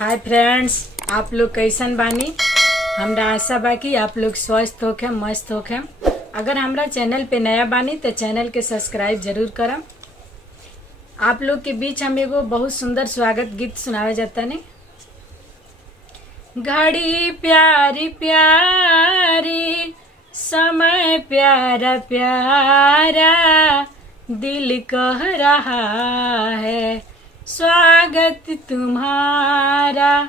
Hi friends, आप लोग कैसन बानी। हमरा आशा बा कि आप लोग स्वस्थ होखे, मस्त होखे। अगर हमरा चैनल पे नया बानी तो चैनल के सब्सक्राइब जरूर करम। आप लोग के बीच हम एगो बहुत सुंदर स्वागत गीत सुनावे जाता ने। घड़ी प्यारी प्यारी, समय प्यारा प्यारा, दिल कह रहा है स्वागत तुम्हारा।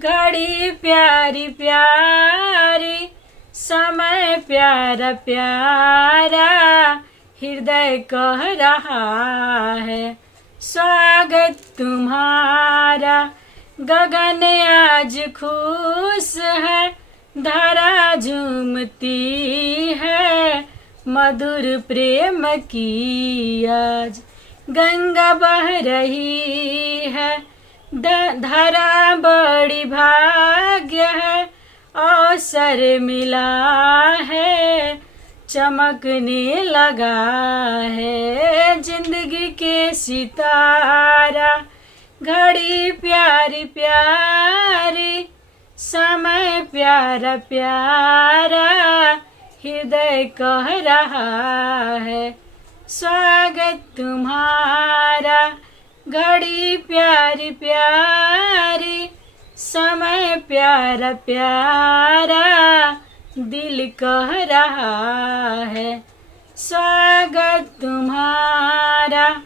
घड़ी प्यारी प्यारी, समय प्यारा प्यारा, हृदय कह रहा है स्वागत तुम्हारा। गगन आज खुश है, धरा झूमती है, मधुर प्रेम की आज गंगा बह रही है। धरा बड़ी भाग्य है, अवसर मिला है, चमकने लगा है जिंदगी के सितारा। घड़ी प्यारी प्यारी, समय प्यारा प्यारा, हृदय कह रहा है स्वागत तुम्हारा। घड़ी प्यारी प्यारी, समय प्यारा प्यारा, दिल कह रहा है स्वागत तुम्हारा।